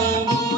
Amen.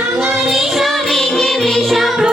প্রাঙ্গণে সবিকে বিষাব